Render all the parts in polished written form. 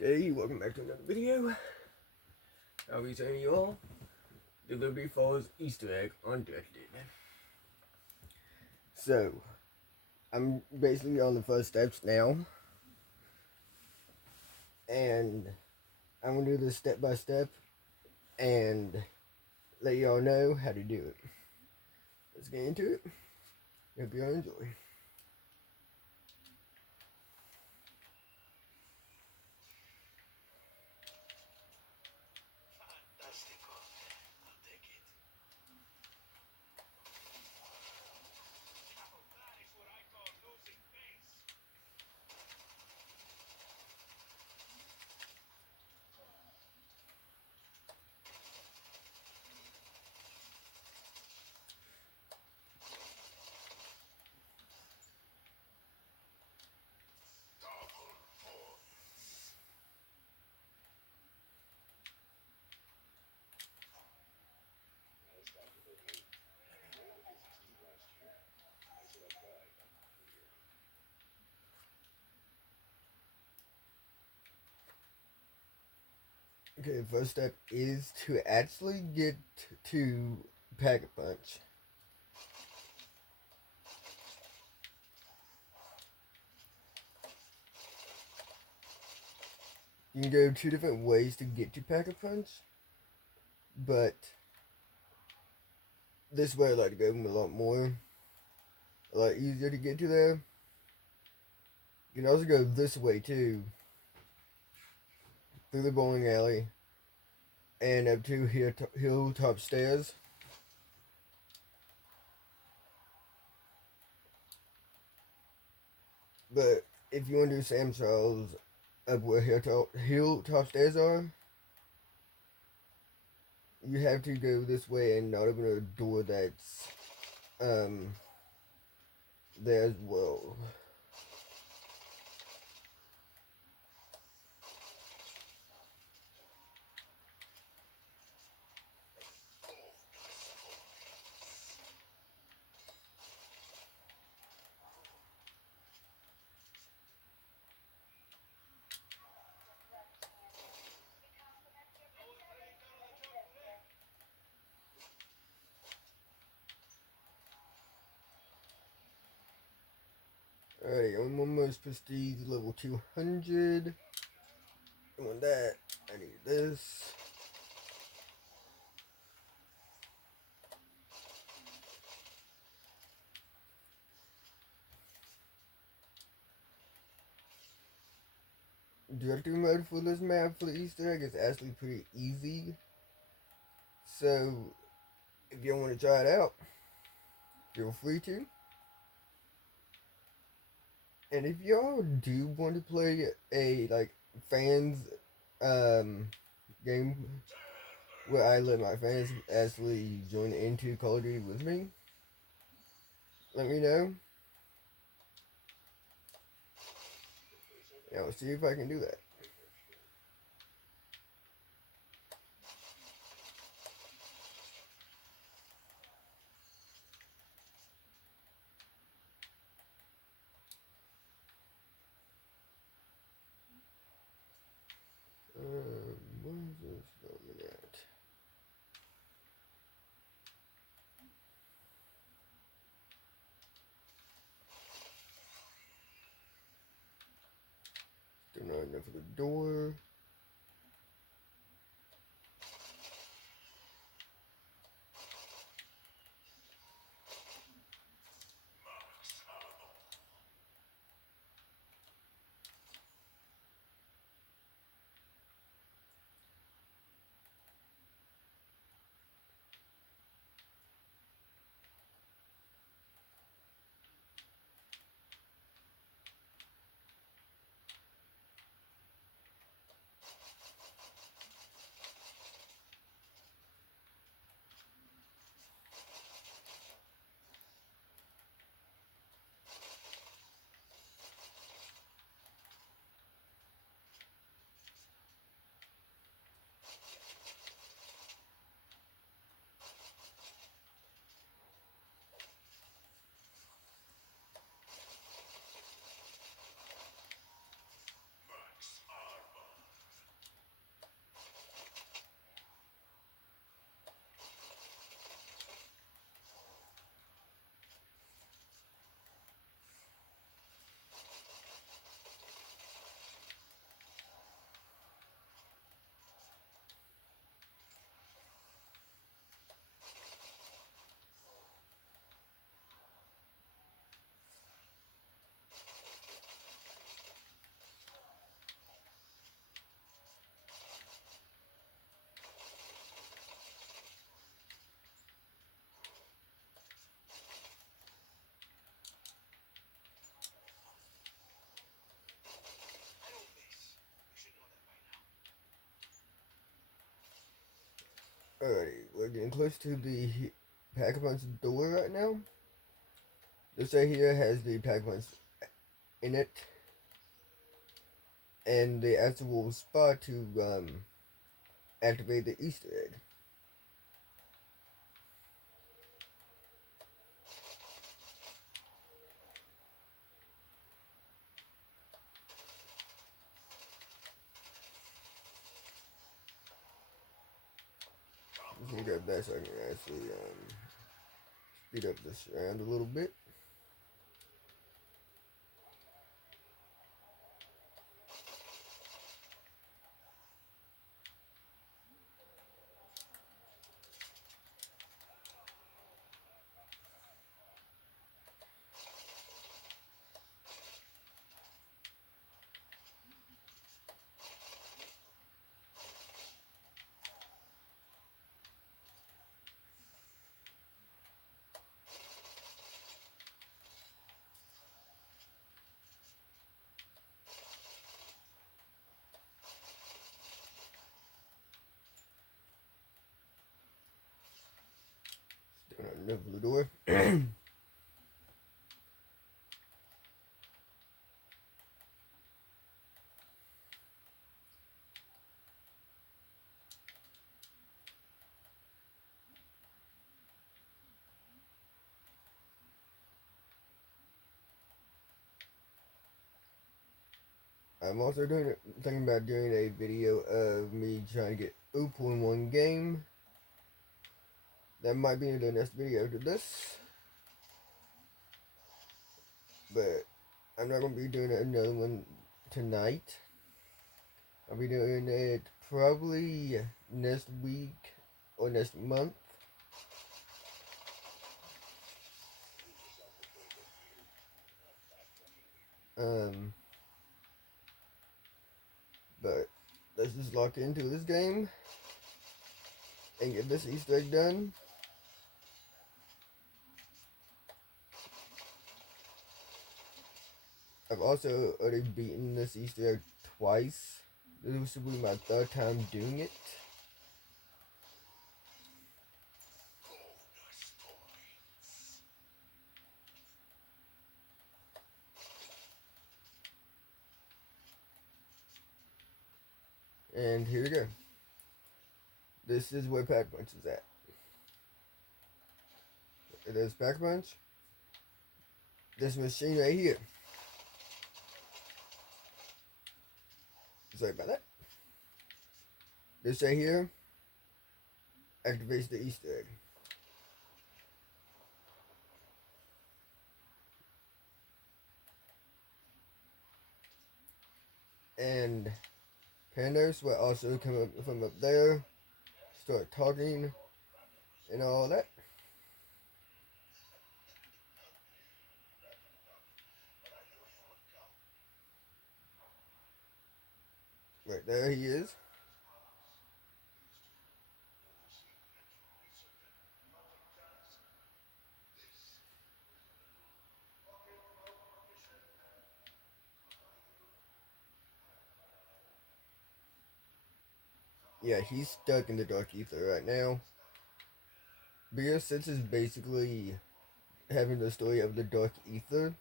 Okay, welcome back to another video. I'll be telling you all the Liberty Falls Easter egg Undrifted. So, I'm basically on the first steps now, and I'm gonna do this step by step and let y'all know how to do it. Let's get into it. Hope y'all enjoy. Okay, the first step is to actually get to Pack-a-Punch. You can go two different ways to get to Pack-a-Punch, but this way I like to go a lot more. A lot easier to get to there. You can also go this way too, through the bowling alley and up to hilltop stairs. But if you want to do Sam Charles up where hilltop stairs are, you have to go this way and not open a door that's um there as well. Alright, I'm almost prestige level 200. I want that. I need this. Directory mode for this map for the Easter egg is actually pretty easy. So, if you want to try it out, feel free to. And if y'all do want to play a fans game where I let my fans actually join into Call of Duty with me, let me know. And I'll see if I can do that. What is this filming at? Still not enough for the door. Alrighty, we're getting close to the Pack-a-Punch door right now. This right here has the Pack-a-Punch in it, and the actual spot to activate the Easter egg. Just gonna grab that so I can actually speed up this round a little bit. Still not enough for the door. I'm also thinking about doing a video of me trying to get Opal in one game. That might be in the next video to this, but I'm not gonna be doing another one tonight. I'll be doing it probably next week or next month. But let's just lock into this game and get this Easter egg done. I've also already beaten this Easter egg twice. This will be my third time doing it. And here we go. This is where Pack-a-Punch is at. It is Pack-a-Punch. This machine right here. Sorry about that. This right here activates the Easter egg. And Pandas will also come up from up there, start talking, and all that. Right there he is. Yeah, he's stuck in the Dark Ether right now. Because since is basically having the story of the Dark Ether.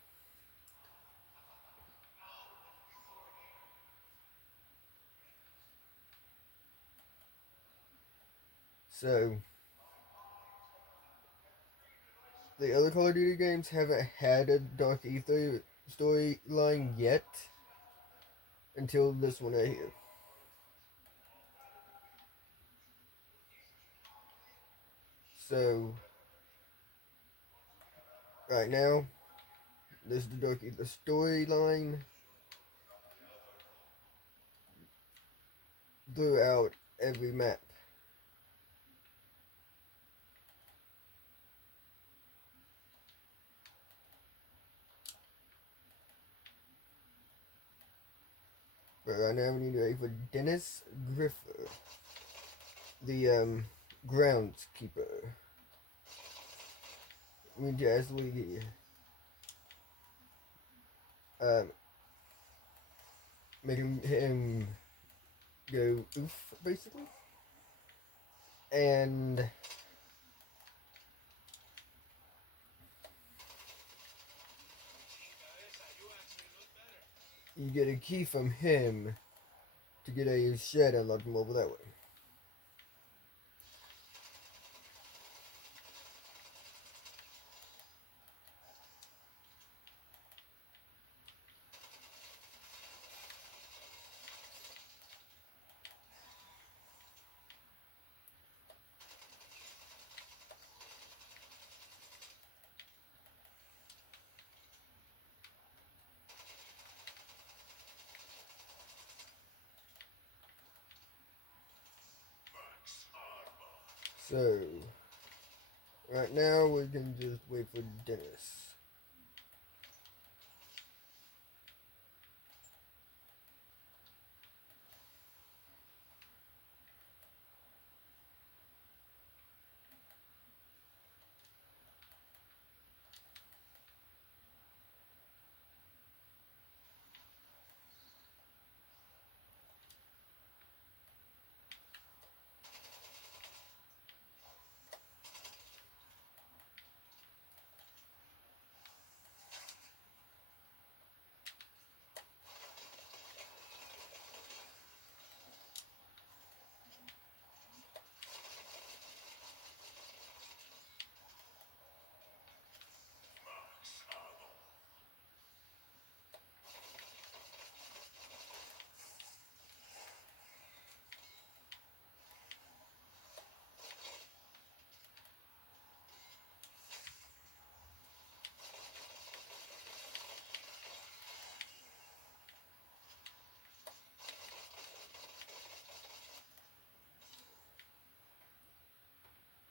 So, the other Call of Duty games haven't had a Dark Ether storyline yet until this one right here. So, right now, this is the Dark Ether storyline throughout every map. But right now, we need to wait for Dennis Griffer, the groundskeeper. We need to actually making him go oof, basically. And you get a key from him to get a shed unlocked from over that way. So, right now we can just wait for Dennis.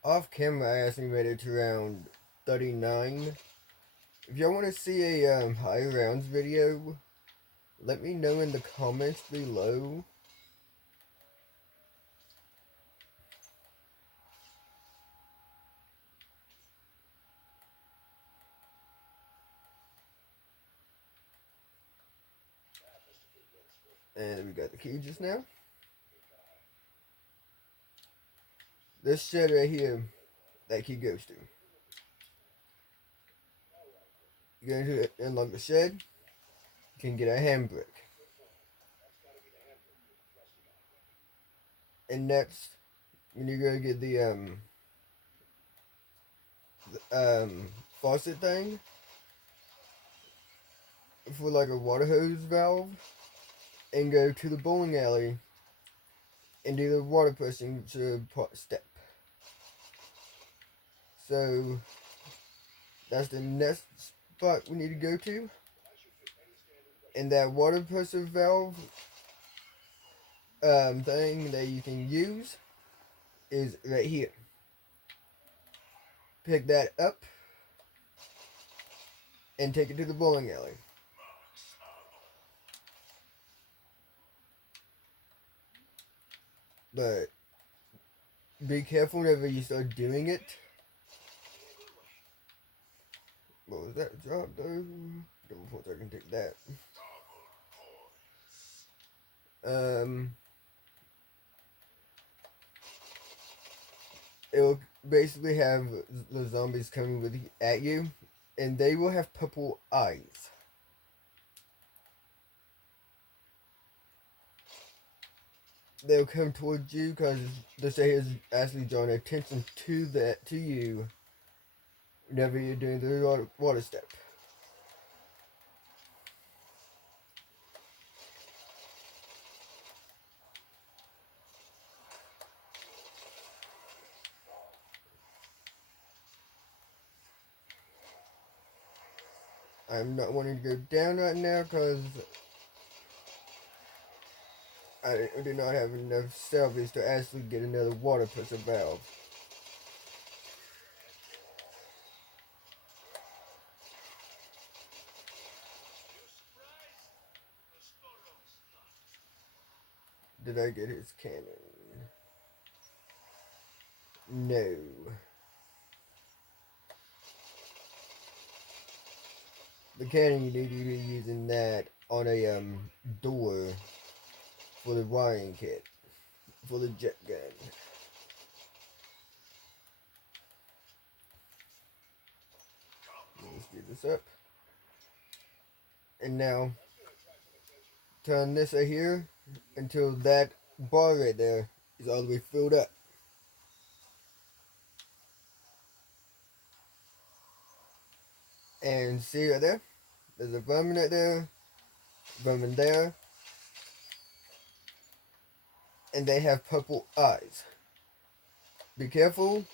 Off camera, I actually made it to round 39. If y'all want to see a high rounds video, let me know in the comments below. And we got the key just now. This shed right here, that key goes to. You go into it, unlock the shed, you can get a handbrake. And next, when you go get the faucet thing for like a water hose valve, and go to the bowling alley and do the water pushing step. So that's the next spot we need to go to. And that water pressure valve thing that you can use is right here. Pick that up and take it to the bowling alley. But be careful whenever you start doing it. What was that? Drop though? Double points, I can take that. It'll basically have the zombies coming at you, and they will have purple eyes. They'll come towards you because the say is actually drawing attention to you whenever you're doing the water step. I'm not wanting to go down right now because I do not have enough salvage to actually get another water pressure valve. Did I get his cannon? No. The cannon, you need to be using that on a door for the wiring kit for the jet gun. get this up. And now turn this right here until that bar right there is all the way filled up. And see right there? There's a vermin right there, vermin there, and they have purple eyes. Be careful,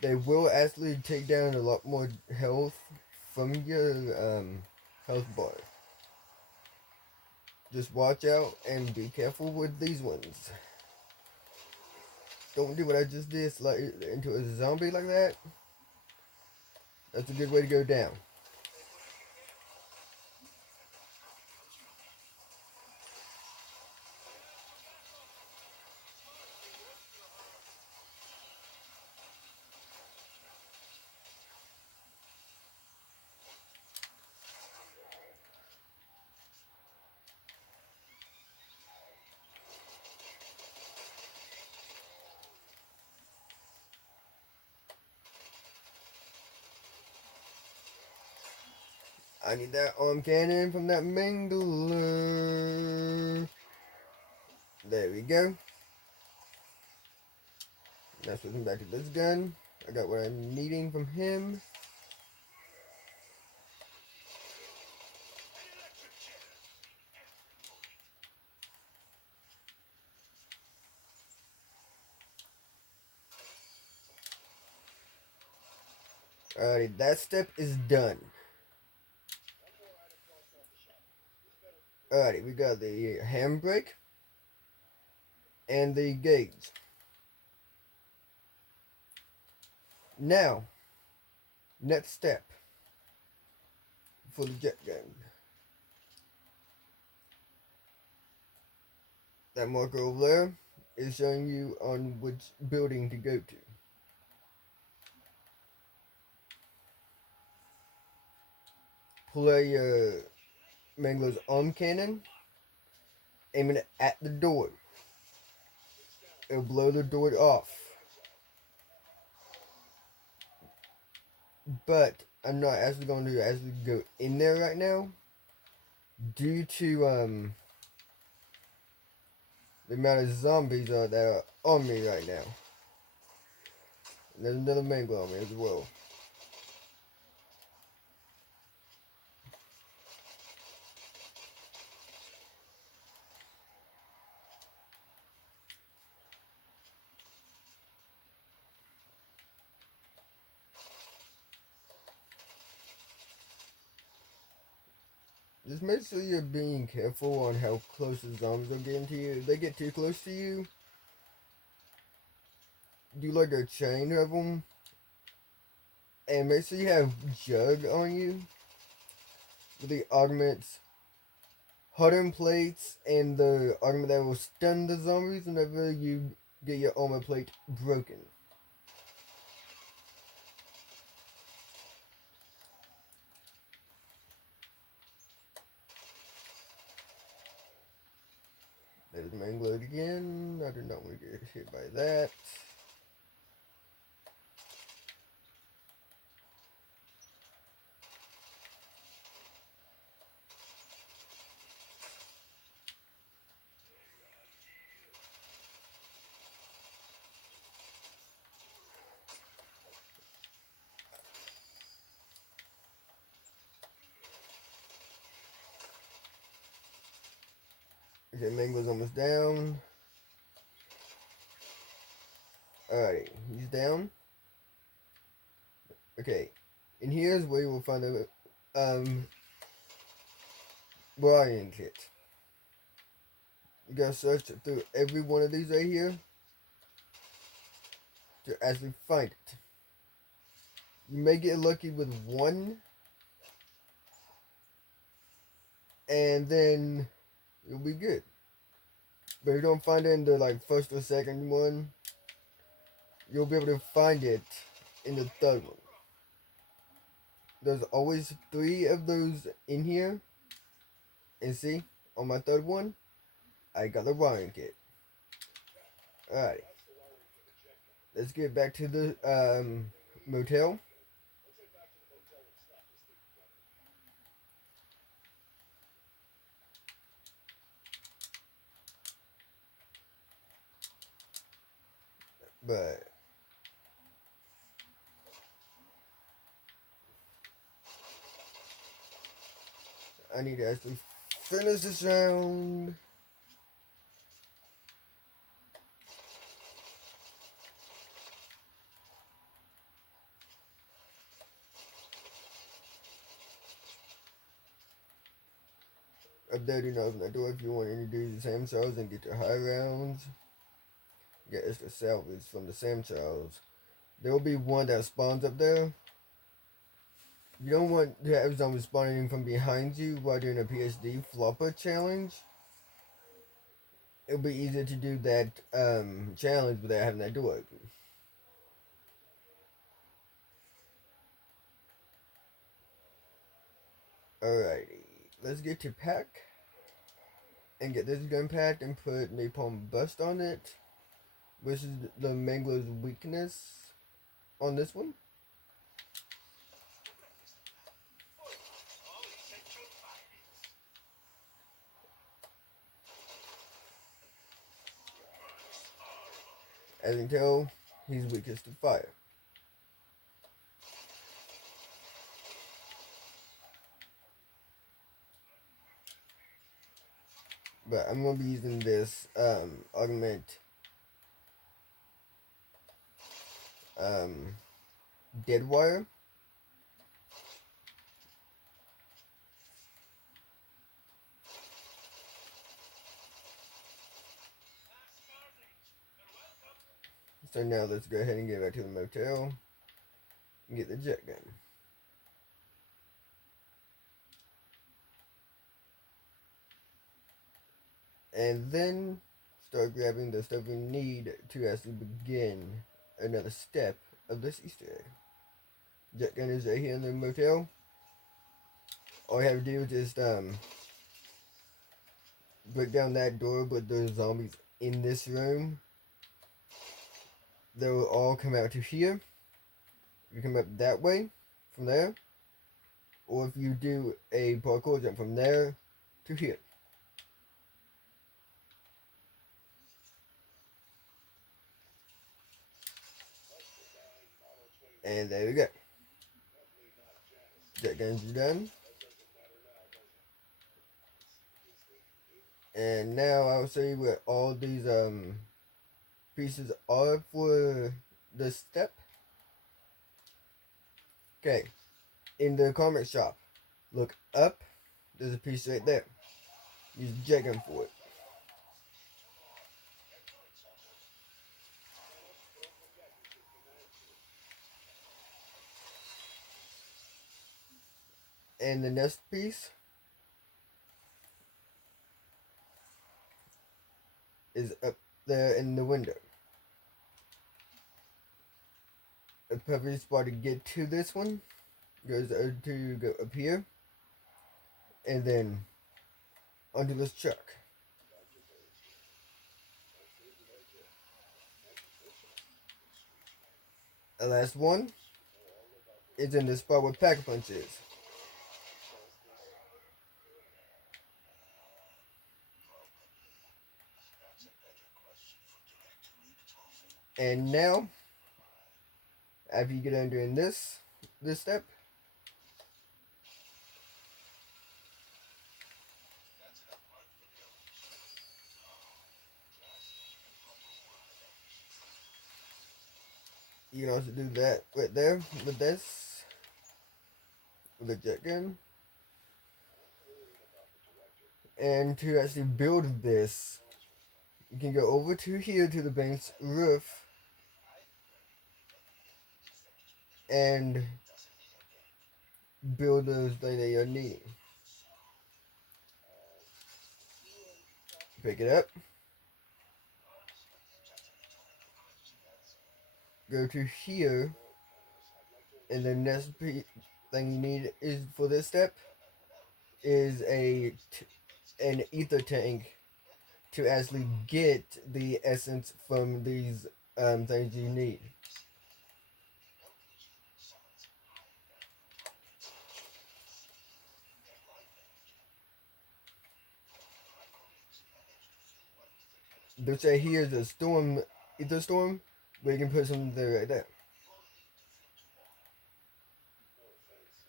they will actually take down a lot more health from your health bar. Just watch out and be careful with these ones. Don't do what I just did, slide into a zombie like that. That's a good way to go down. I need that arm cannon from that Mangler. There we go. Now switching back to this gun. I got what I'm needing from him. Alrighty, that step is done. Alrighty, we got the handbrake and the gauge. Now, next step for the jet gun. That marker over there is showing you on which building to go to. Pull out your Mangler's arm cannon, aiming it at the door. It'll blow the door off. But I'm not actually going to actually go in there right now due to the amount of zombies that are on me right now. And there's another Mangler on me as well. Just make sure you're being careful on how close the zombies are getting to you. If they get too close to you, do like a chain of them. And make sure you have Jug on you. With the augments, hardened plates, and the augment that will stun the zombies whenever you get your armor plate broken. There's Mangler again. I do not want to get hit by that. Okay, Mangler's almost down. Alright, he's down. Okay, and here's where you will find the Brian kit. You gotta search through every one of these right here to actually find it. You may get lucky with one, and then you'll be good. But if you don't find it in the like first or second one, you'll be able to find it in the third one. There's always 3 of those in here. And see, on my third one, I got the Ryan kit. Alright. Let's get back to the motel. But I need to actually finish this round. Up there, do not open that door if you want to do the Sam Charles and get your high rounds. Get extra salvage from the Sam Charles. There will be one that spawns up there. You don't want to have zombies spawning from behind you while doing a PSD flopper challenge. It'll be easier to do that challenge without having that door open. Alrighty, let's get to pack and get this gun packed and put Napalm Bust on it, which is the Mangler's weakness on this one. As you can tell, he's weakest to fire. But I'm going to be using this augment dead wire. So now let's go ahead and get back to the motel and get the jet gun. And then start grabbing the stuff we need to actually begin another step of this Easter egg. Jet gun is right here in the motel. All you have to do is just break down that door, but there's zombies in this room. They will all come out to here. You come up that way, from there. Or if you do a parkour jump from there to here. And there we go. Jet guns are done. And now I'll show you what all these pieces are for the step. Okay, in the comic shop, look up. There's a piece right there. Use jet gun for it. And the next piece is up there in the window. A perfect spot to get to this one goes to go up here and then onto this truck. The last one is in the spot where Pack-a-Punch is. And now, after you get done doing this step, you can also do that right there with this, with the jet gun. And to actually build this, you can go over to here to the bank's roof and build those things that you're needing. Pick it up. Go to here, and the next thing you need is for this step is an ether tank to actually get the essence from these things you need. This right here is a storm, ether storm. We can put something there right there.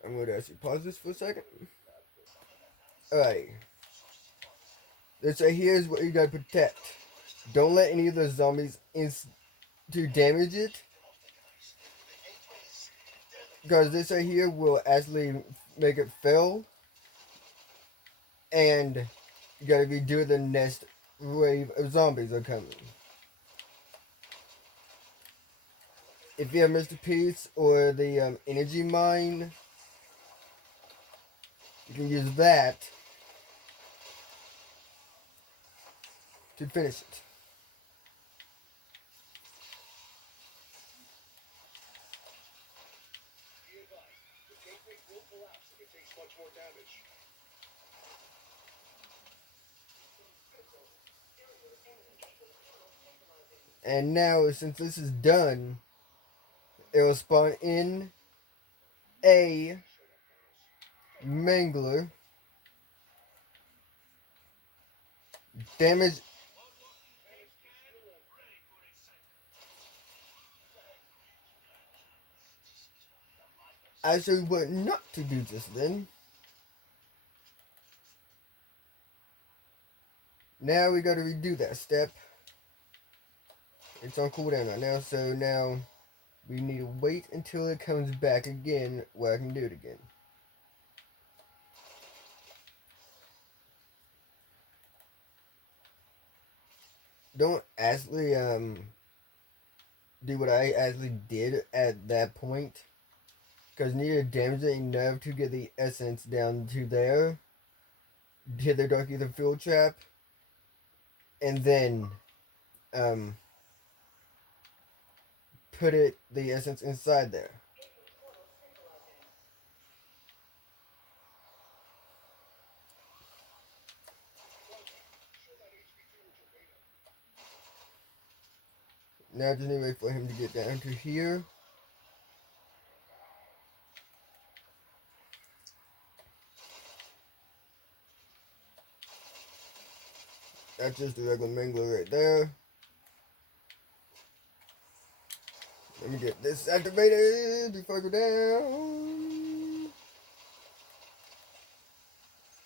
I'm going to actually pause this for a second. Alright. This right here is what you gotta protect. Don't let any of the zombies to damage it. Because this right here will actually make it fail. And you gotta be doing the next wave of zombies are coming. If you have Mr. Peace or the energy mine, you can use that to finish it. And now, since this is done, it will spawn in a Mangler. Damage. I show you what not to do just then. Now we gotta redo that step. It's on cooldown right now, so now we need to wait until it comes back again where I can do it again. Don't actually do what I actually did at that point, because you need to damage it enough to get the essence down to there, hit the Dark Ether Field Trap, and then put the essence inside there. Now I just need to wait for him to get down to here. That's just the regular Mangler right there. Let me get this activated before I go down.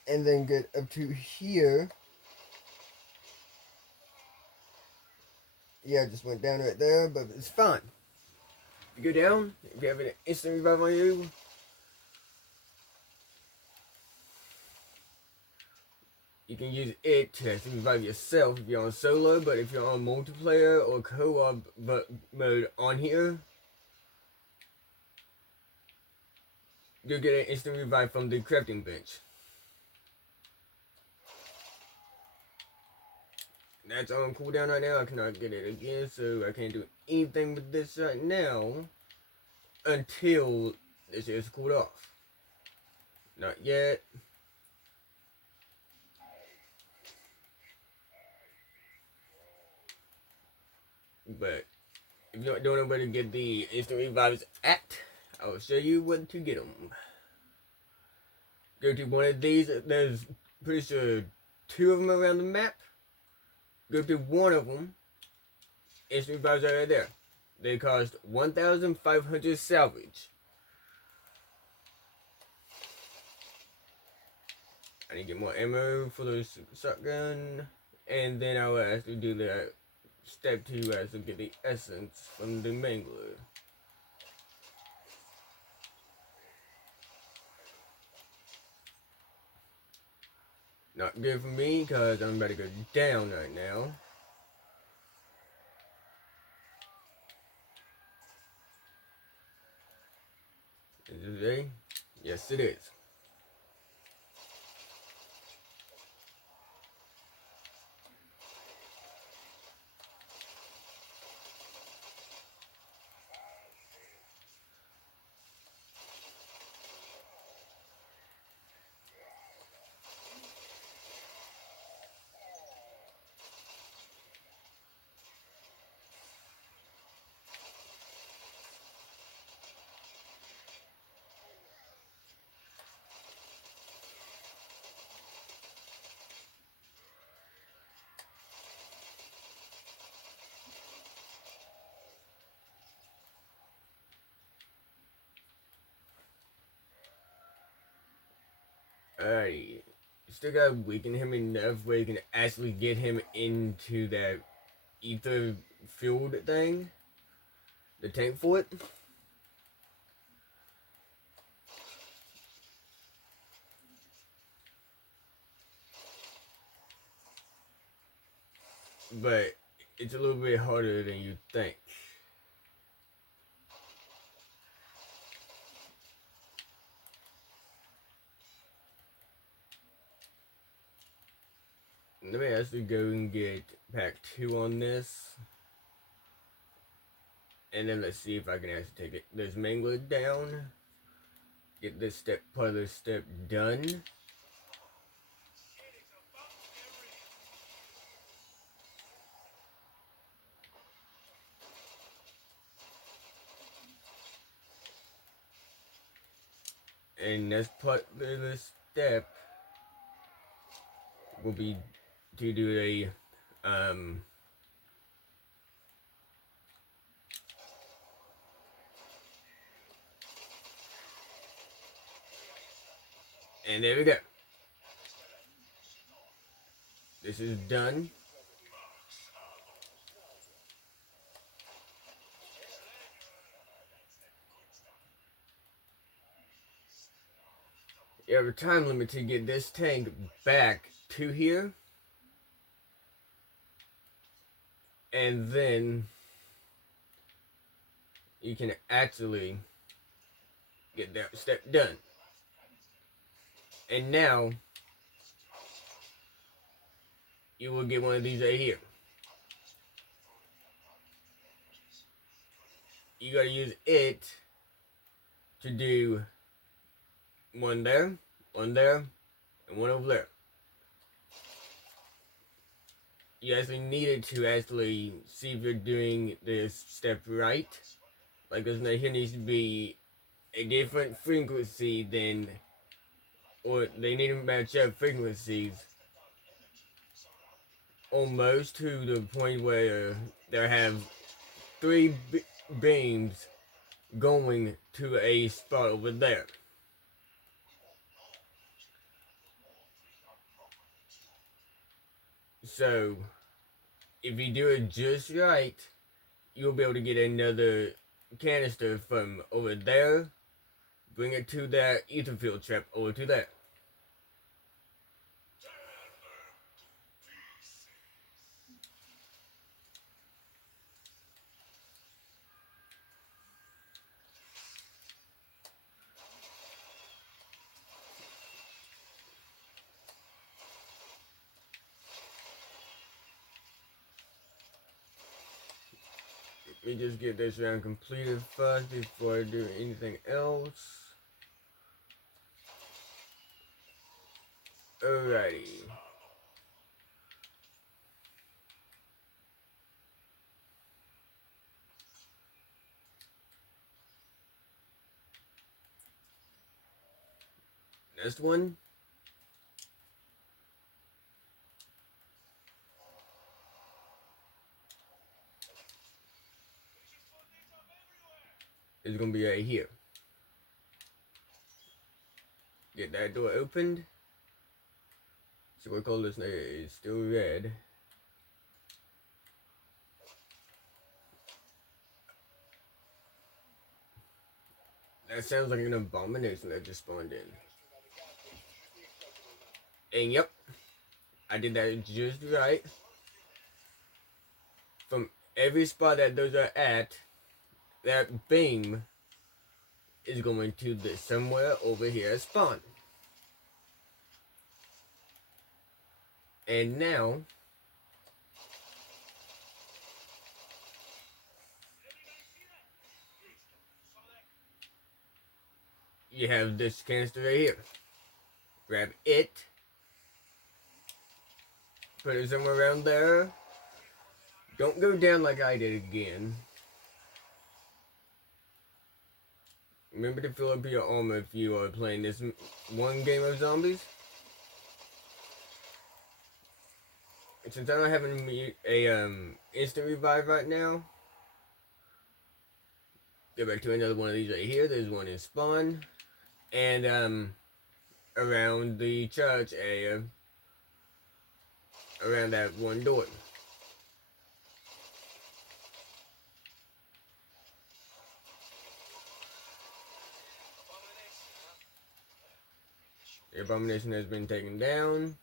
And then get up to here. Yeah, I just went down right there, but it's fine. If you go down, if you have an instant revive on you, you can use it to revive yourself if you're on solo, but if you're on multiplayer or co-op mode on here, you'll get an instant revive from the crafting bench. That's on cooldown right now. I cannot get it again, so I can't do anything with this right now until this is cooled off. Not yet. But if you don't know where to get the instant revives at, I will show you where to get them. Go to one of these. There's pretty sure 2 of them around the map. Go to one of them. Instant revives are right there. They cost 1,500 salvage. I need to get more ammo for the shotgun, and then I will actually do the step 2 as to get the essence from the Mangler. Not good for me because I'm about to go down right now. Is this A? Yes, it is. Alrighty. Still gotta weaken him enough where you can actually get him into that ether field thing. The tank for it. But it's a little bit harder than you think. Let me actually go and get pack 2 on this. And then let's see if I can actually take it. This Mangler down. Get this part of this step done. And next part of this step will be to do a and there we go. This is done. You have a time limit to get this tank back to here. And then you can actually get that step done. And now you will get one of these right here. You gotta use it to do one there, and one over there. You actually needed to actually see if you're doing this step right. Like this right here needs to be a different frequency than, or they need to match up frequencies almost to the point where they have 3 beams going to a spot over there. So, if you do it just right, you'll be able to get another canister from over there, bring it to that ether field trap over to there. Let me just get this round completed first before I do anything else. Alrighty. Next one. Is gonna be right here. Get that door opened. So what color this is still red. That sounds like an abomination that just spawned in. And yep, I did that just right. From every spot that those are at, that beam is going to the somewhere over here at spawn. And now you have this canister right here. Grab it, put it somewhere around there. Don't go down like I did again. Remember to fill up your armor if you are playing this one game of zombies. And since I don't have a instant revive right now, go back to another one of these right here. There's one in spawn. And around the church area, around that one door. The abomination has been taken down.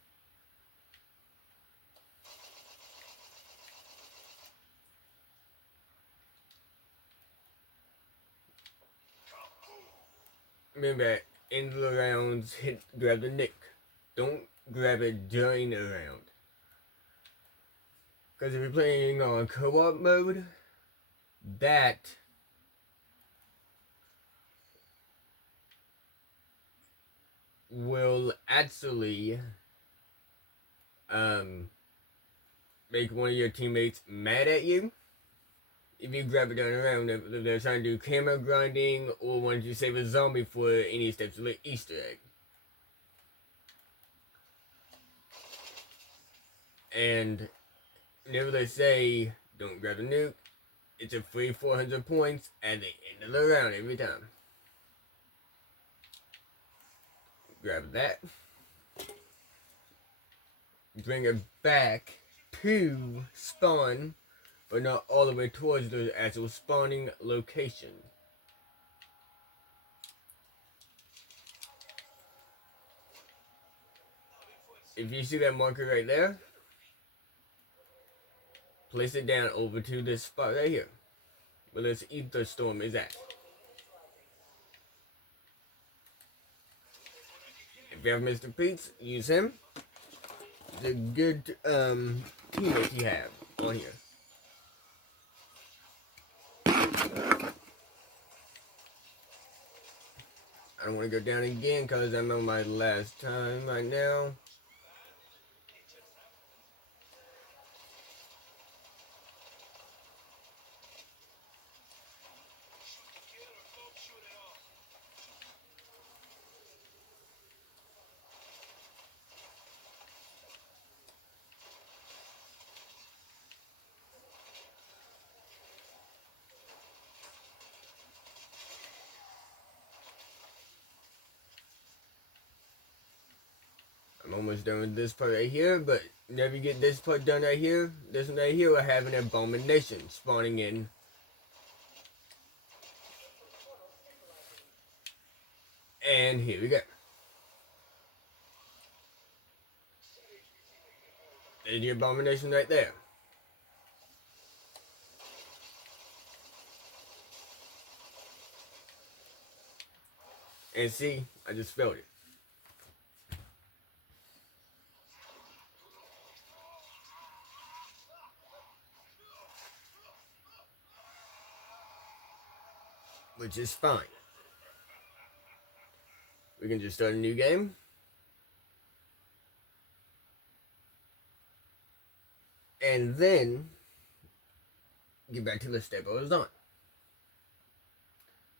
Remember, in the rounds, grab the nick. Don't grab it during the round. Because if you're playing on co-op mode, that will actually make one of your teammates mad at you. If you grab it during the round, if they're trying to do camera grinding or want to save a zombie for any steps of the Easter egg. And whenever they say don't grab the nuke, it's a free 400 points at the end of the round every time. Grab that. Bring it back to spawn, but not all the way towards the actual spawning location. If you see that marker right there, place it down over to this spot right here, where this ether storm is at. If you have Mr. Pete's, use him. He's a good teammate you have on here. I don't want to go down again because I'm on my last time right now. I'm almost done with this part right here, but whenever you get this part done right here, this one right here will have an abomination spawning in. And here we go. There's the abomination right there. And see, I just felt it. Which is fine. We can just start a new game. And then get back to the step I was on.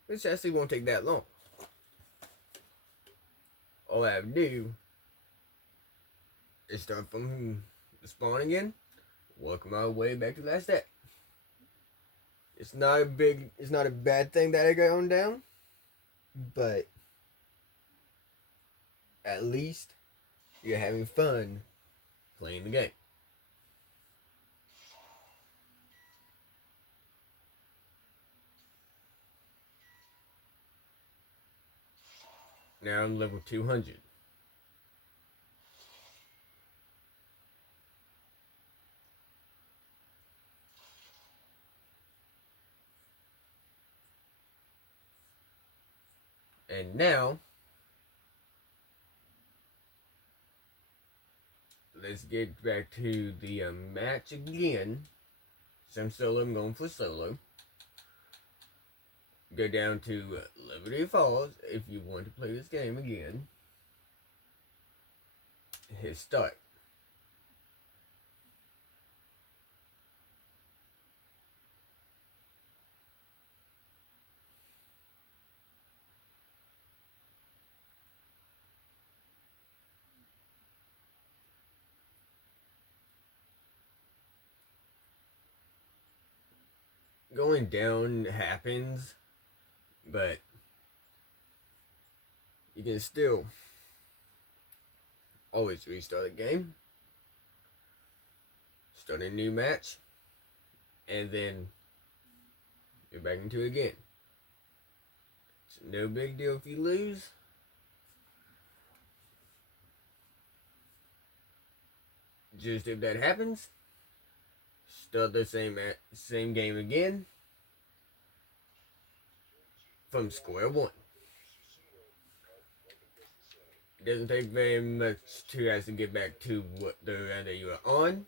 Which actually won't take that long. All I have to do is start from the spawn again, work my way back to that step. It's not a bad thing that I got on down, but at least you're having fun playing the game. Now I'm level 200. And now, let's get back to the match again. Some solo, I'm going for solo. Go down to Liberty Falls if you want to play this game again. Hit start. Going down happens, but you can still always restart the game, start a new match, and then you're back into it again. It's no big deal if you lose. Just if that happens, start the same game again from square one. It doesn't take very much to actually get back to what the round that you were on,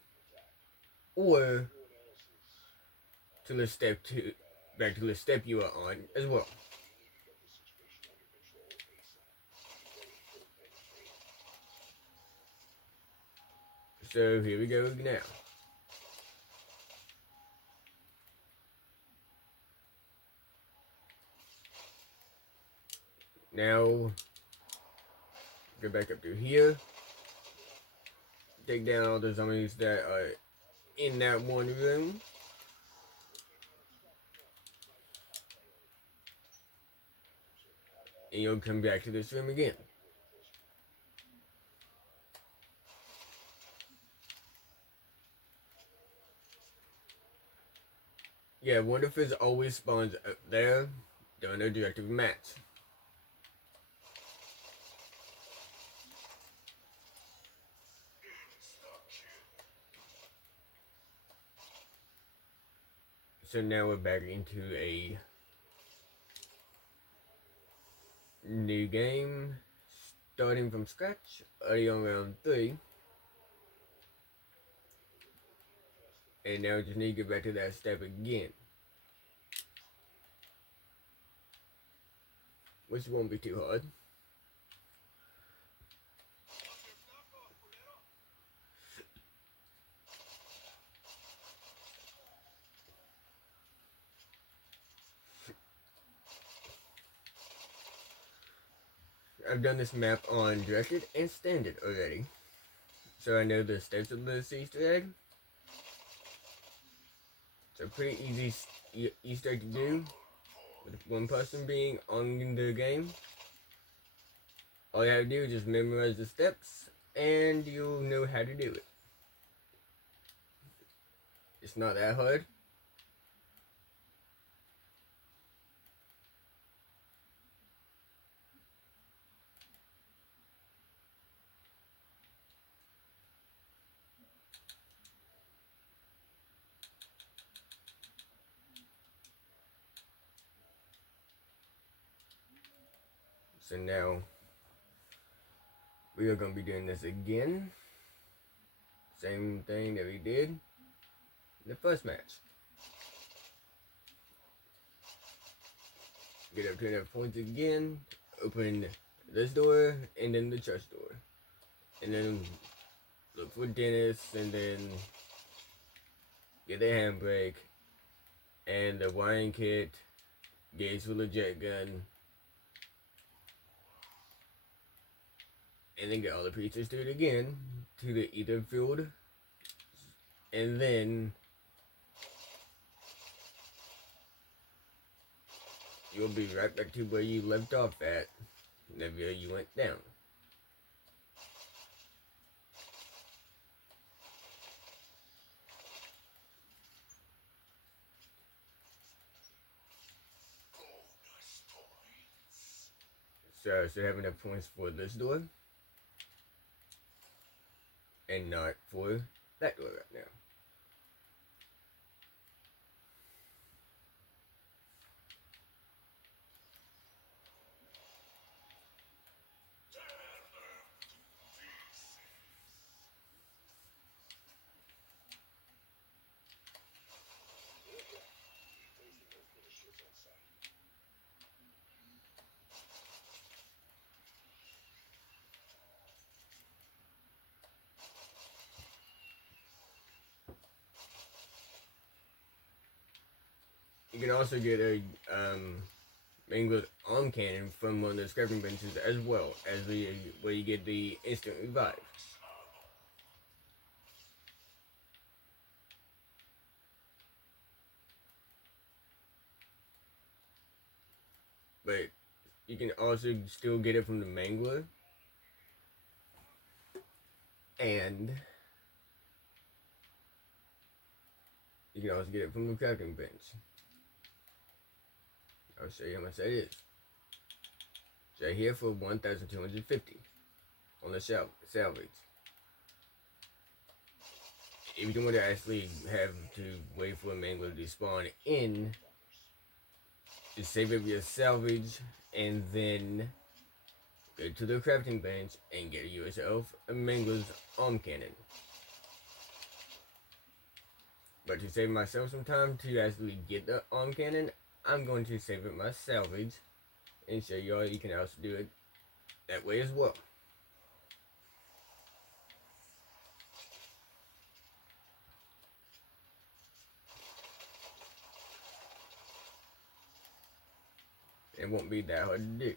or to the step to back to the step you were on as well. So here we go now. Now go back up to here. Take down all the zombies that are in that one room. And you'll come back to this room again. Yeah, Wonder Fizz always spawns up there during a directive match. So now we're back into a new game, starting from scratch, already on round 3. And now we just need to get back to that step again. Which won't be too hard. I've done this map on Directed and Standard already. So I know the steps of this Easter egg. It's a pretty easy Easter egg to do, with one person being on the game. All you have to do is just memorize the steps, and you'll know how to do it. It's not that hard. So now, we are going to be doing this again. Same thing that we did in the first match. Get up to enough points again, open this door, and then the church door. And then look for Dennis, and then get the handbrake, and the wiring kit, gauge for the jet gun, and then get all the pieces to it again, to the ether field, and then you'll be right back to where you left off at, whenever you went down. So I should have enough points for this door, and not for that door right now. You can also get a Mangler's arm cannon from one of the scrapping benches as well, as where you get the instant revive. But you can also still get it from the Mangler. And you can also get it from the crafting bench. I'll show you how much that is. So here for 1,250 on the salvage. If you don't want to actually have to wait for a mango to spawn in, just save it via salvage and then go to the crafting bench and get yourself a mango's arm cannon. But to save myself some time to actually get the arm cannon, I'm going to save it my salvage and show y'all you can also do it that way as well. It won't be that hard to do.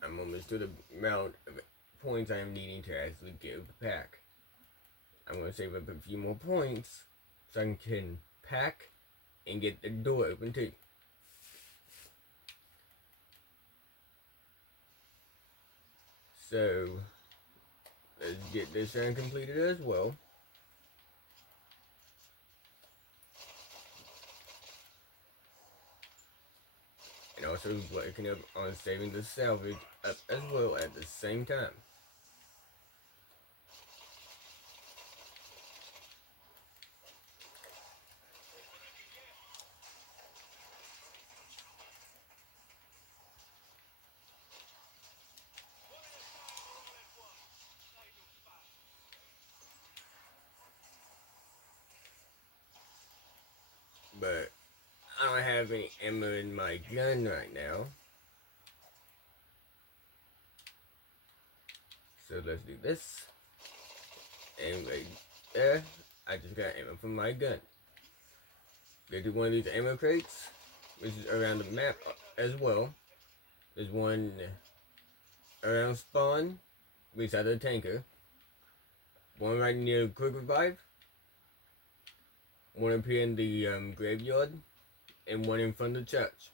I'm almost to the amount of points I am needing to actually give the pack. I'm going to save up a few more points so I can pack and get the door open too. So let's get this round completed as well. And also working up on saving the salvage up as well at the same time. But I don't have any ammo in my gun right now. So let's do this. And right there, I just got ammo from my gun. Go to one of these ammo crates, which is around the map as well. There's one around spawn, beside the tanker. One right near Quick Revive. One up here in the graveyard. And one in front of the church.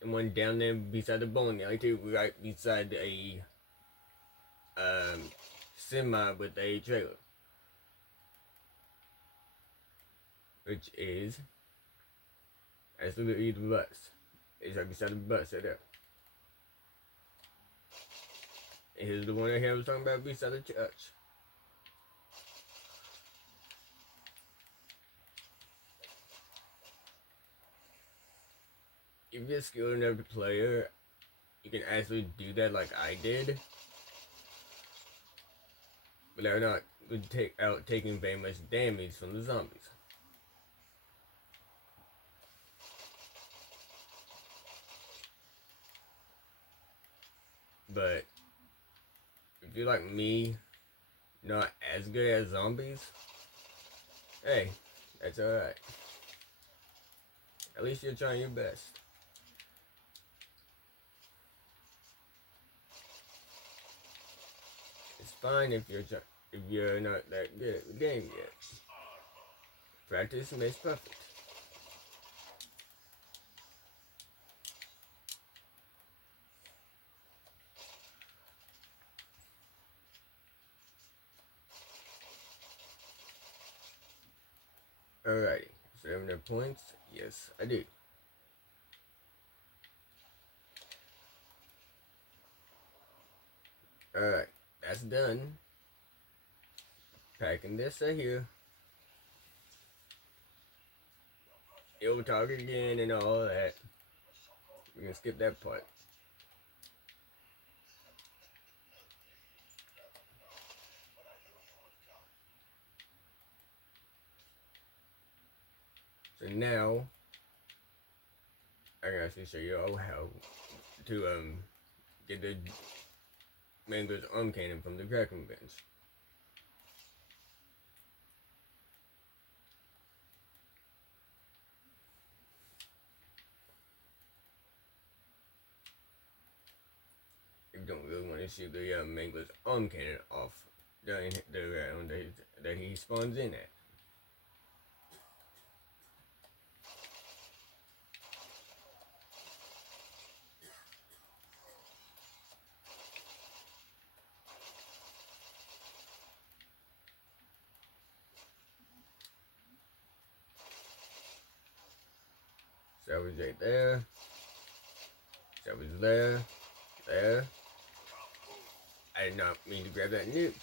And one down there beside the bowling alley too, right beside a semi with a trailer. Which is absolutely the bus. It's right beside the bus right there. And here's the one right here I was talking about beside the church. If you're skilled enough to player, you can actually do that like I did. Without not taking very much damage from the zombies. But if you're like me, not as good at zombies, hey, that's alright. At least you're trying your best. It's fine if you're not that good at the game yet. Practice makes perfect. Alrighty, so 700 points. Yes, I do. Alright, that's done. Packing this right here. You'll talk again and all that. We can skip that part. So now, I can actually show you all how to get the Mangler's arm cannon from the Kraken bench. You don't really want to shoot the Mangler's arm cannon off during the round that he spawns in at. Salvage right there. Salvage there. There. I did not mean to grab that nuke.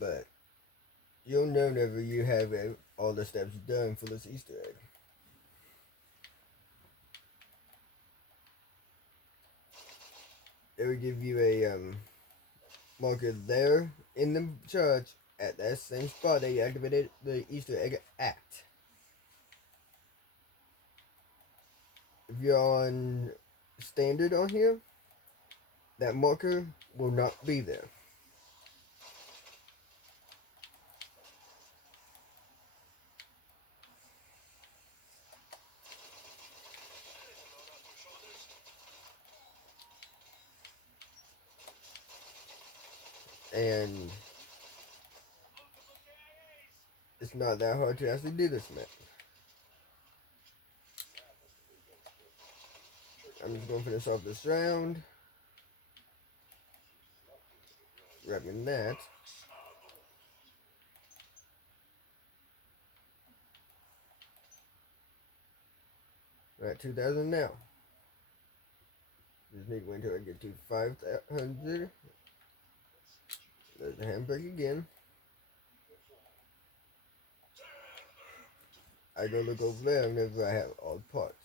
But you'll know whenever you have all the steps done for this Easter egg. It will give you a marker there in the church at that same spot that you activated the Easter egg at. If you're on standard on here, that marker will not be there. And it's not that hard to actually do this map. I'm just going to finish off this round. Grabbing that. We're at 2,000 now. Just need to wait until I get to 500. There's the handbrake again. I go look over there whenever I have all the parts.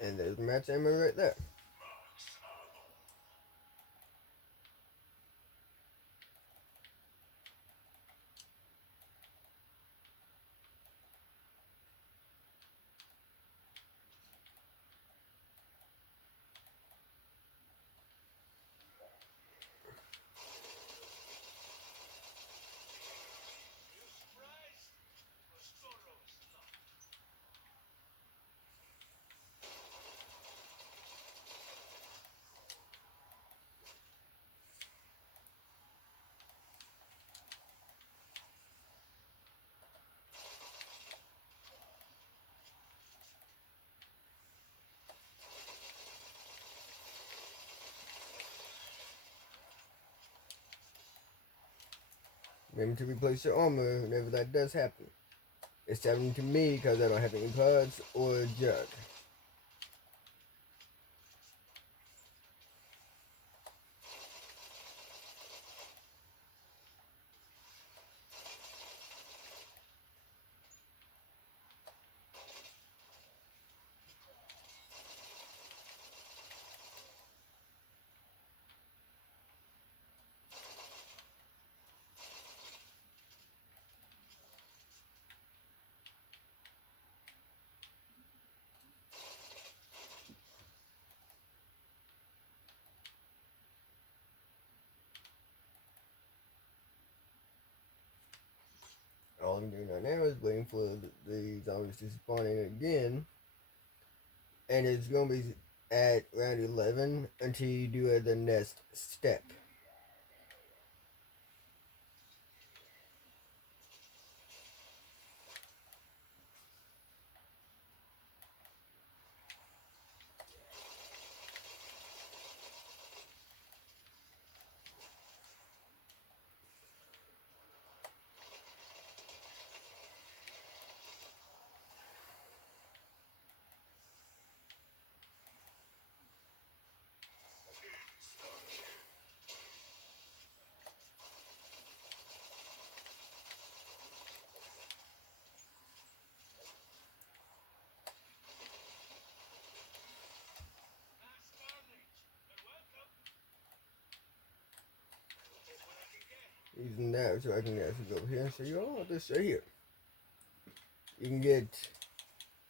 And there's match ammo right there. Remember to replace your armor whenever that does happen. It's happening to me because I don't have any pods or a jug. All I'm doing right now is waiting for the zombies to spawn in again. And it's going to be at round 11 until you do the next step. using that so I can actually go here and show you all this right here. You can get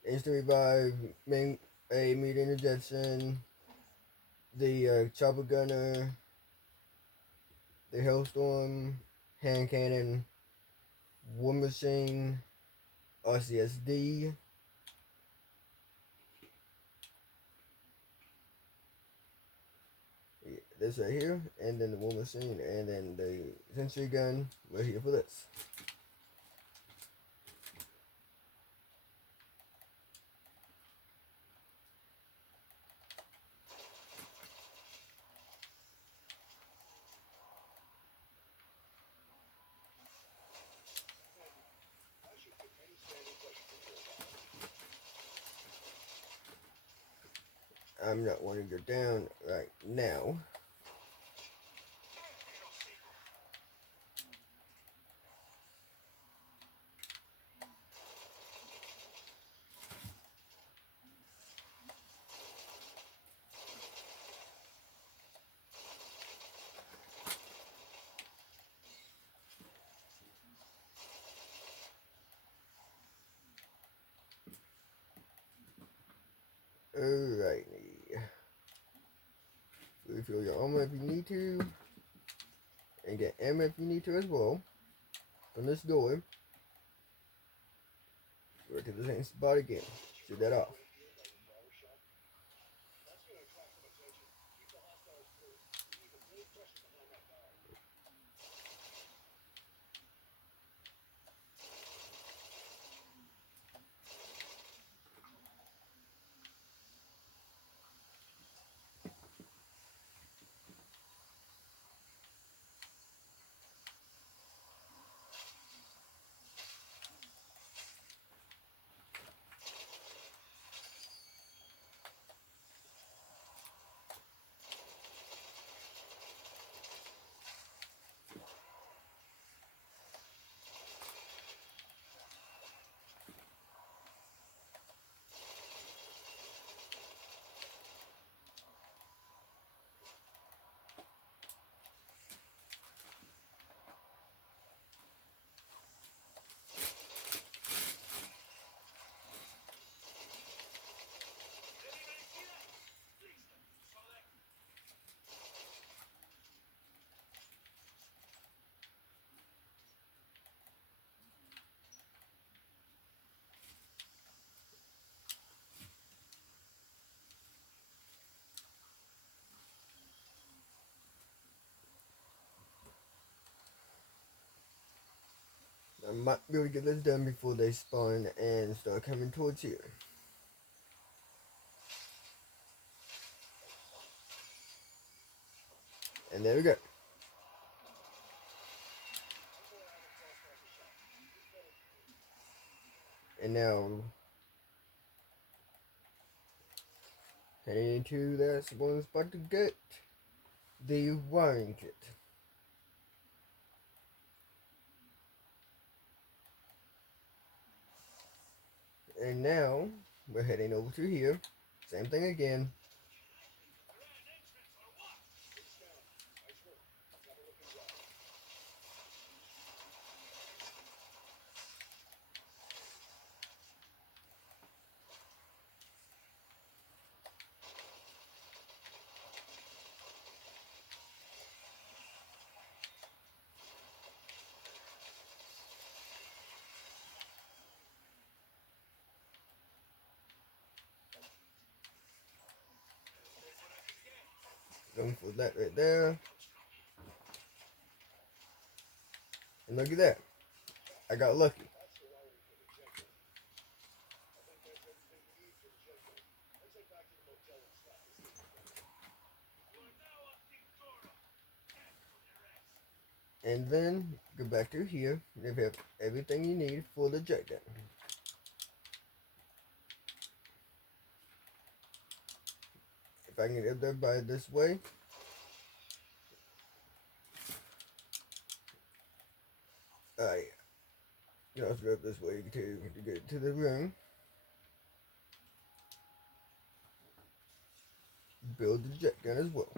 instant revive, immediate interjection, the chopper gunner, the hailstorm, hand cannon, war machine, RCSD, this right here, and then the war machine, and then the sentry gun right here for this. I'm not wanting to go down right now. Alrighty. Refill your armor if you need to. And get ammo if you need to as well. From this door. Go to the same spot again. Shoot that off. I might be able to get this done before they spawn and start coming towards here. And there we go. And now, heading into that spawn spot to get the wiring kit. And now, we're heading over to here. Same thing again. Going for that right there. And look at that. I got lucky. And then go back to here. You have everything you need for the jet gun. If I can get up there by this way. Alright. You can also go up this way to get to the room. Build the jet gun as well.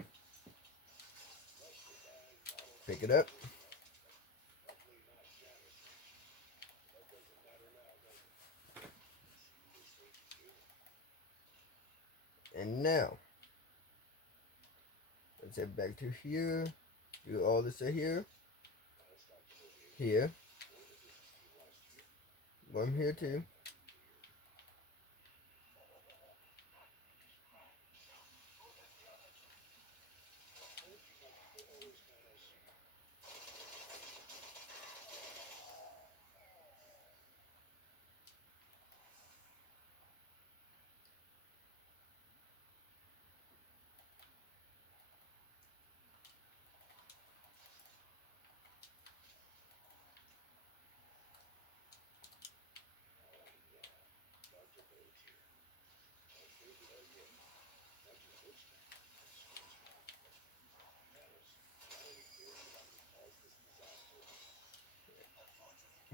Pick it up. set back to here. Do all this right here. Here. One here too.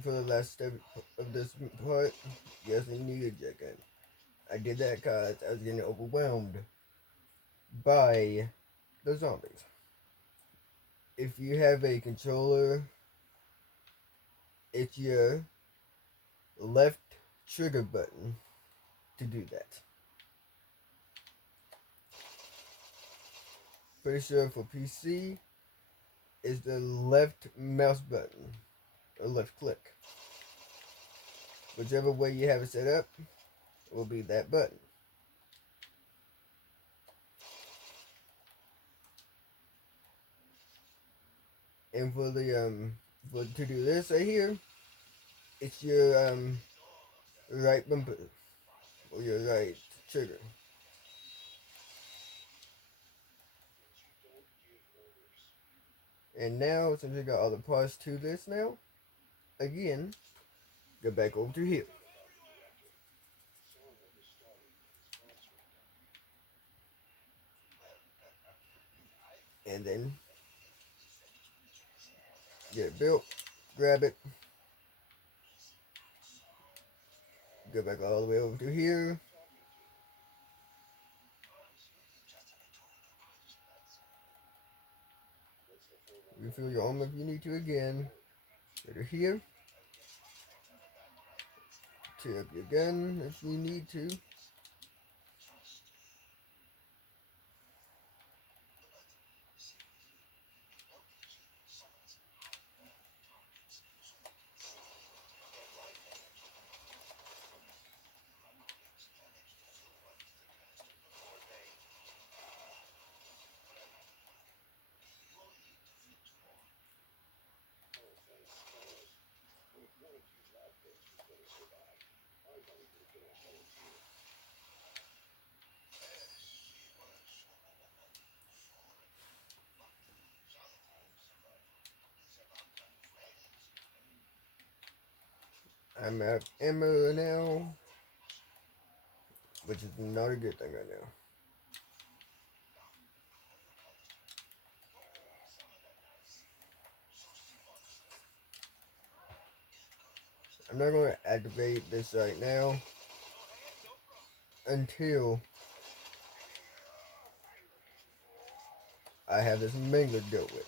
For the last step of this part, yes, I need a jacket. I did that because I was getting overwhelmed by the zombies. If you have a controller, it's your left trigger button to do that. Pretty sure for PC, it's the left mouse button, or left click. Whichever way you have it set up, will be that button. And for the to do this right here, it's your right bumper or your right trigger. And now, since we got all the parts to this now, again, go back over to here. And then get it built, grab it, go back all the way over to here. Refill your armor if you need to again. Go to here. Tear up your gun if you need to. I'm out of ammo now, which is not a good thing right now. I'm not going to activate this right now until I have this mangler dealt with.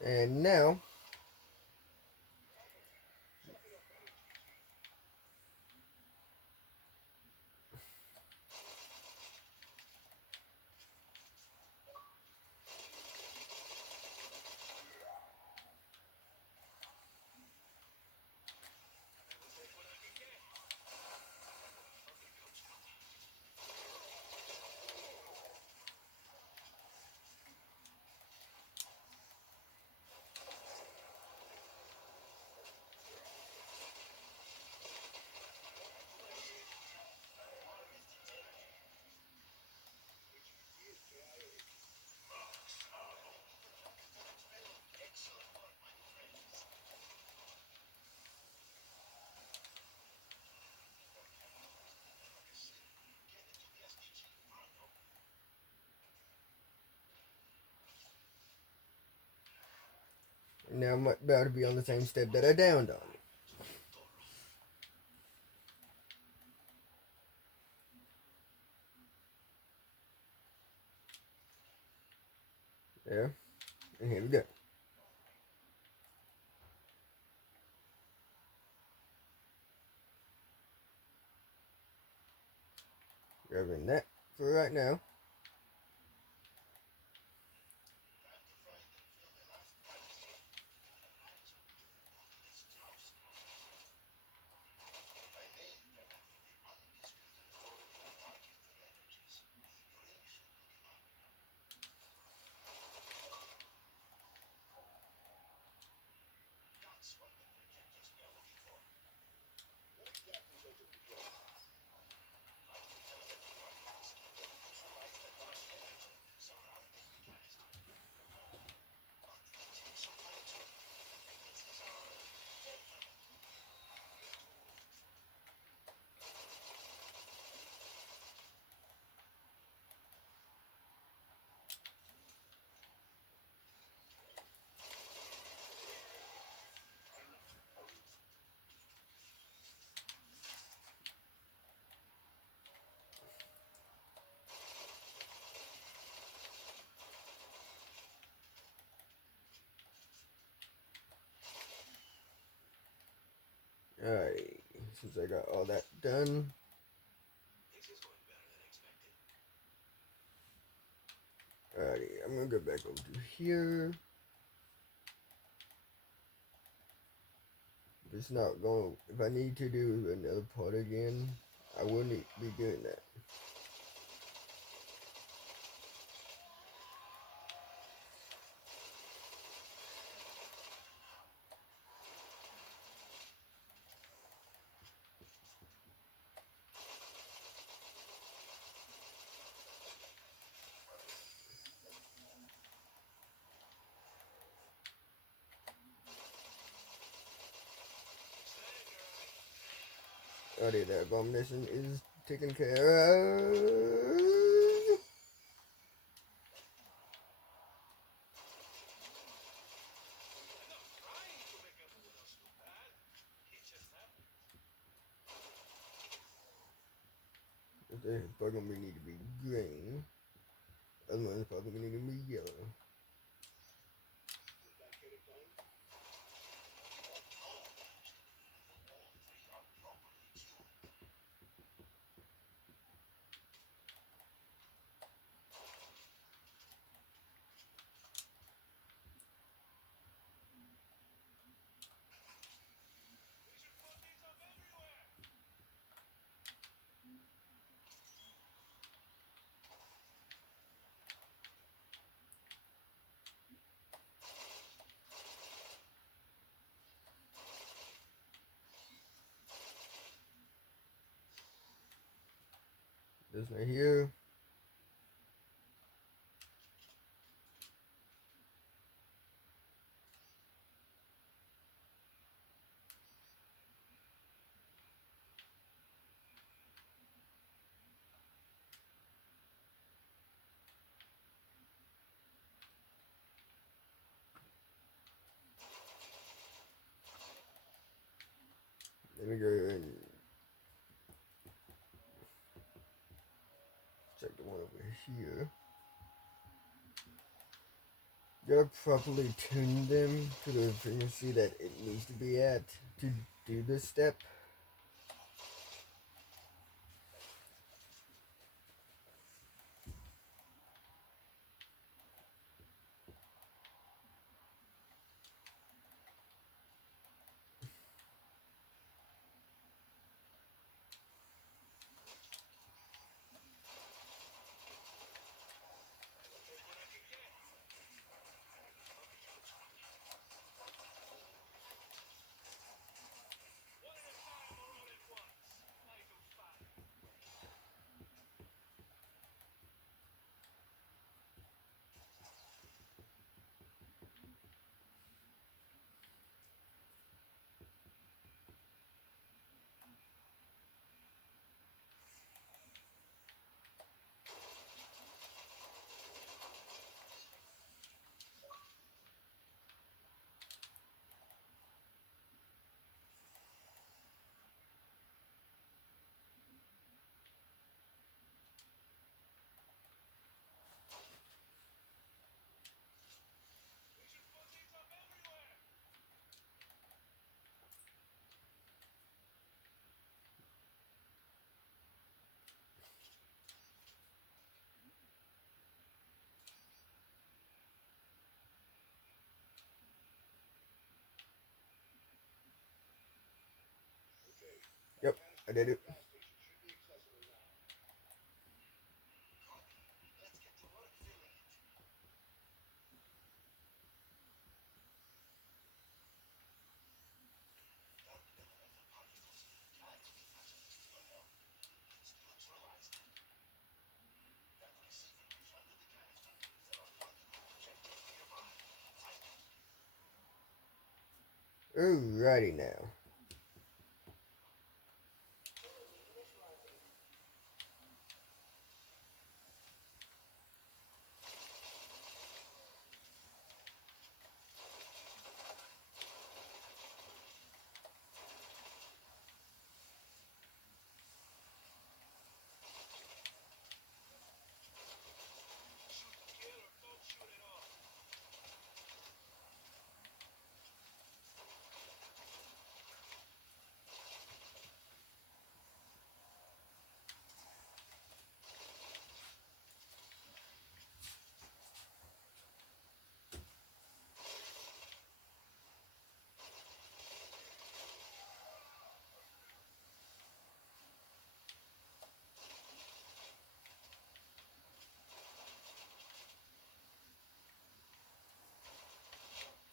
And now, And now I'm about to be on the same step that I downed on. There. And here we go. Grabbing that for right now. Alright, since I got all that done, alrighty, I'm gonna go back over to here. If it's not going, if I need to do another part again, I wouldn't be doing that. Alrighty, that abomination is taken care of. They're probably gonna need to be green. Other one's probably gonna need to be yellow. This right here. Let me go and check the one over here. Gotta properly tune them to the frequency that it needs to be at to do this step. I did it. Alrighty now.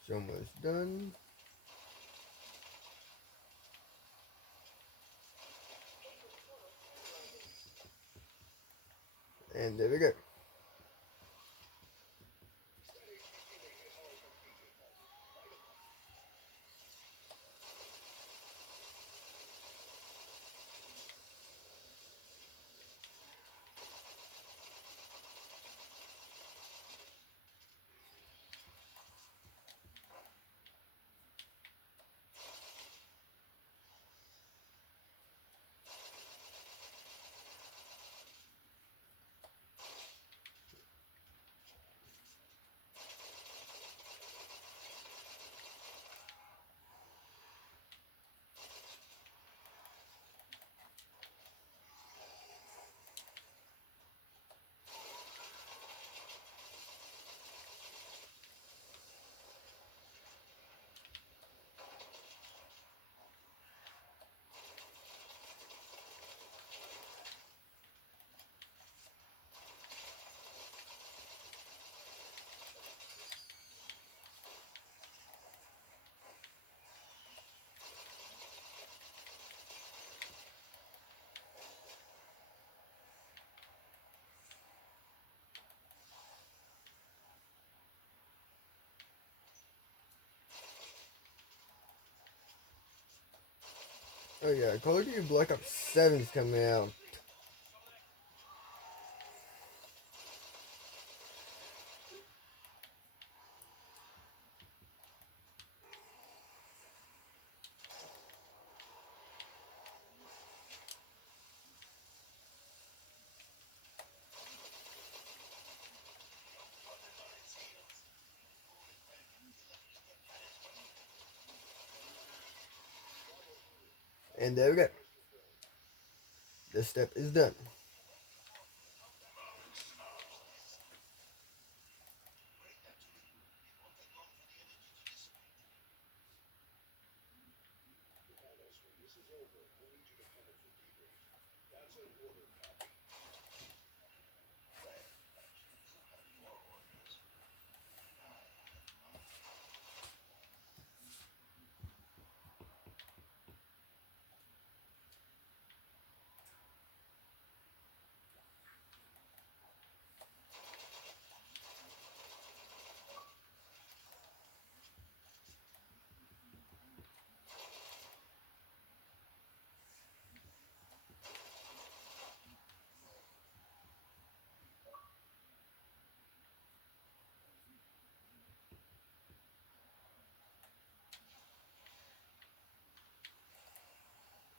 It's almost done. And there we go. Oh yeah, Call of Duty Black Ops 7 is coming out. And there we go. This step is done.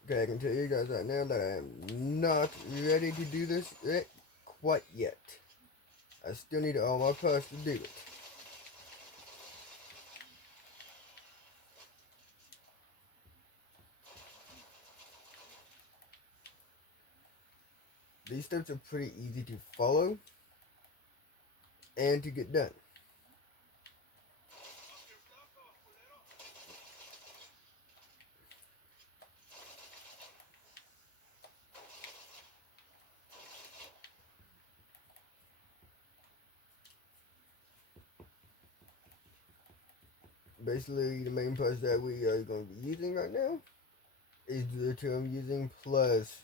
Okay, I can tell you guys right now that I am not ready to do this quite yet. I still need all my parts to do it. These steps are pretty easy to follow and to get done. basically the main parts that we are going to be using right now is the two I'm using plus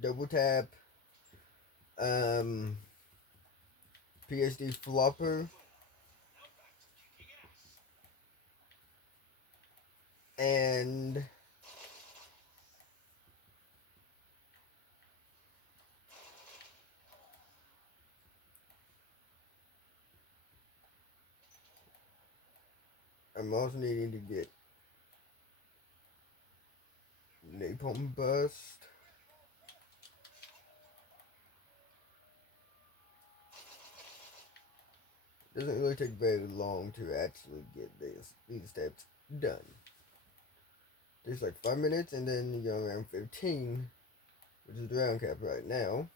double tap, um, PSD flopper, and I'm also needing to get Napalm Bust. Doesn't really take very long to actually get these steps done. Takes like 5 minutes, and then you go around 15, which is the round cap right now.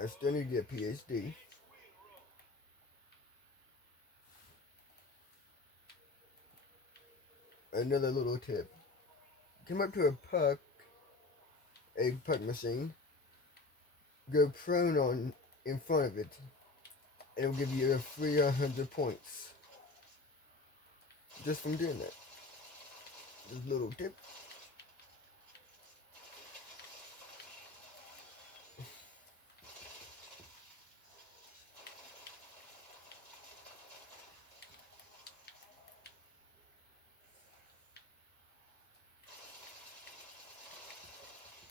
I still need to get PSD. Another little tip. Come up to a puck machine, go prone on in front of it, and it'll give you a free 100 points. Just from doing that. Just a little tip.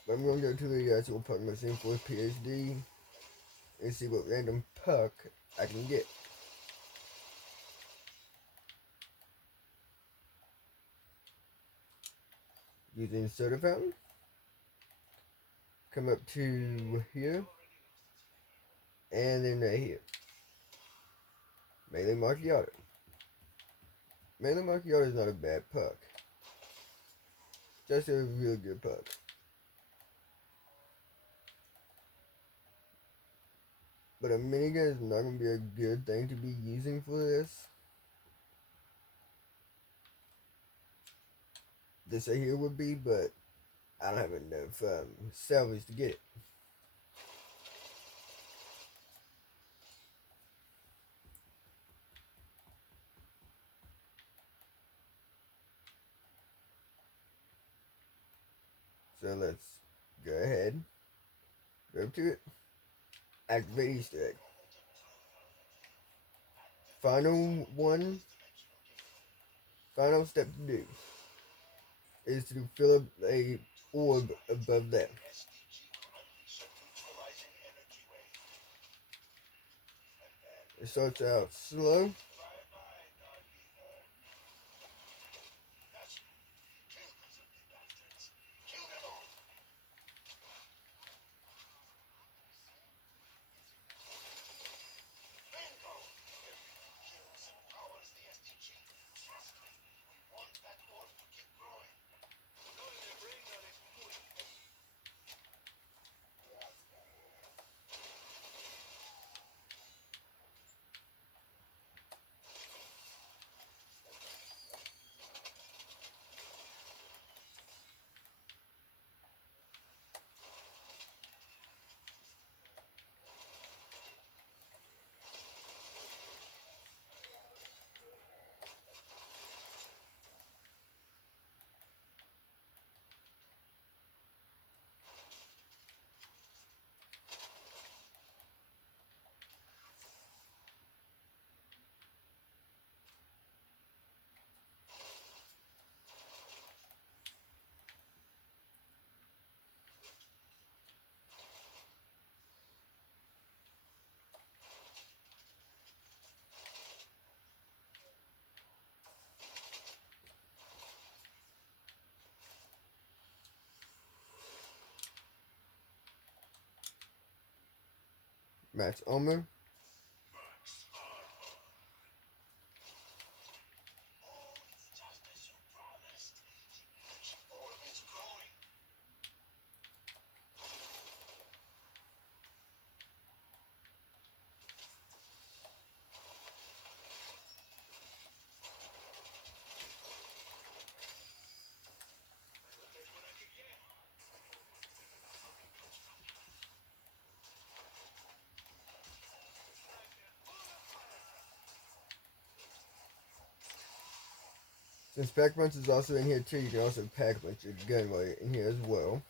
But I'm going to go to the actual puck machine for PSD and see what random puck I can get. Using soda fountain. Come up to here. And then right here. Melee Macchiato. Melee Macchiato is not a bad puck. Just a real good puck. But a minigun is not going to be a good thing to be using for this. This right here would be, but I don't have enough salvage to get it. So let's go ahead, go to it, activate Easter egg. Final step to do is to fill up a orb above that. It starts out slow. Max armor. Since Pack Punch is also in here too, you can also Pack Punch your gun while you're in here as well.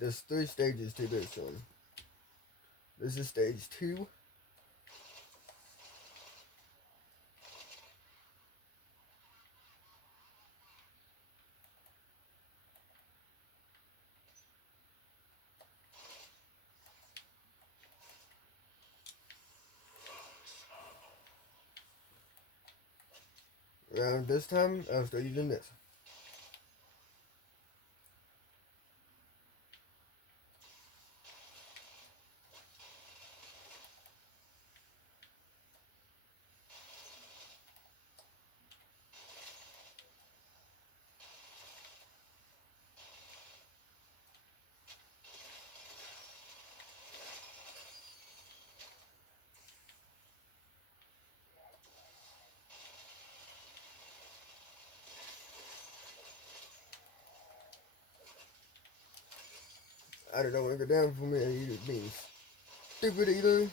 There's 3 stages to this one. This is stage 2. Around this time, I'll start using this. I don't want to go down for me either being stupid either.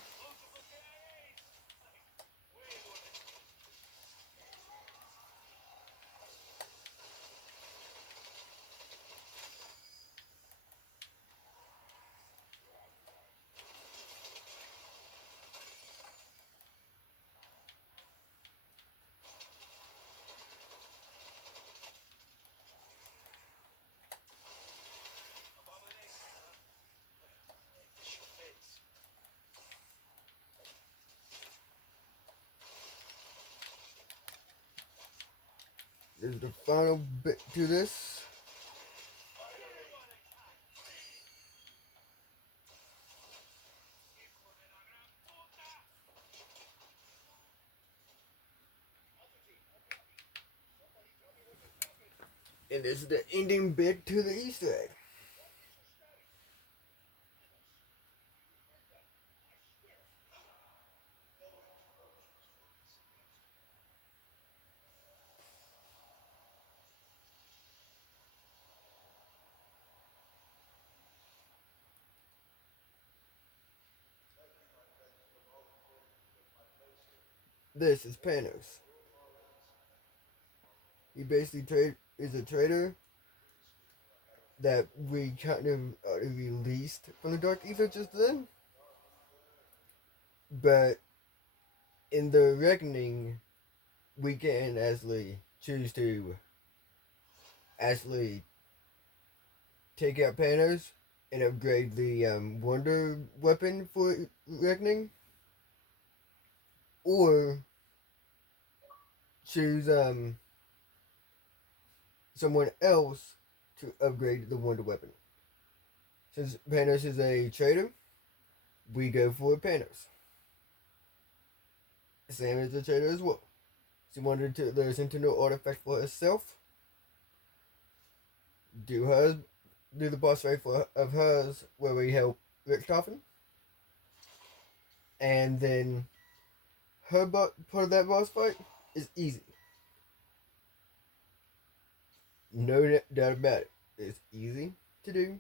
This is the final bit to this. And this is the ending bit to the Easter egg. This is Panos. He basically is a trader that we kind of released from the Dark Ether just then. But in the Reckoning, we can actually choose to actually take out Panos and upgrade the Wonder Weapon for Reckoning. Or choose someone else to upgrade the Wonder Weapon. Since Panos is a trader, we go for Panos. Sam is a trader as well. She wanted to the Sentinel artifact for herself. Do the boss fight of hers where we help Richthofen. And then her part of that boss fight is easy. No doubt about it. It's easy to do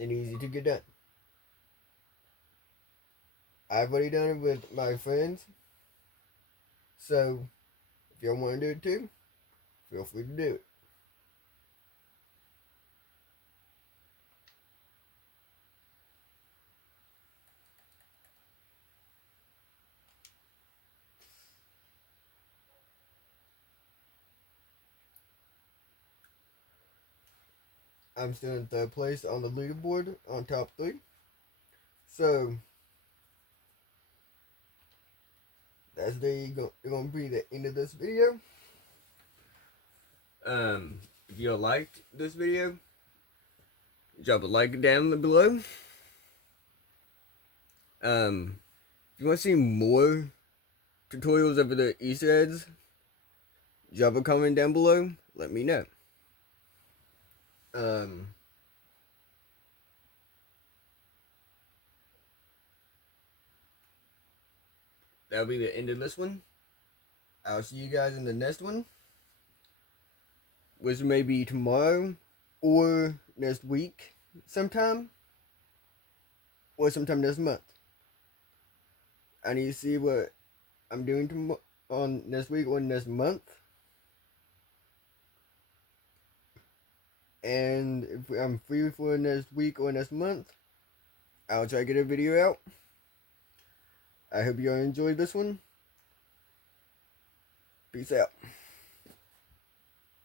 and easy to get done. I've already done it with my friends. So, if y'all want to do it too, feel free to do it. I'm still in third place on the leaderboard on top 3. So that's gonna be the end of this video. If you liked this video, drop a like down below. If you want to see more tutorials over the Easter eggs, drop a comment down below. Let me know. That'll be the end of this one. I'll see you guys in the next one, which may be tomorrow or next week sometime, or sometime next month. I need to see what I'm doing on next week or next month. And if I'm free for next week or next month, I'll try to get a video out. I hope you all enjoyed this one. Peace out.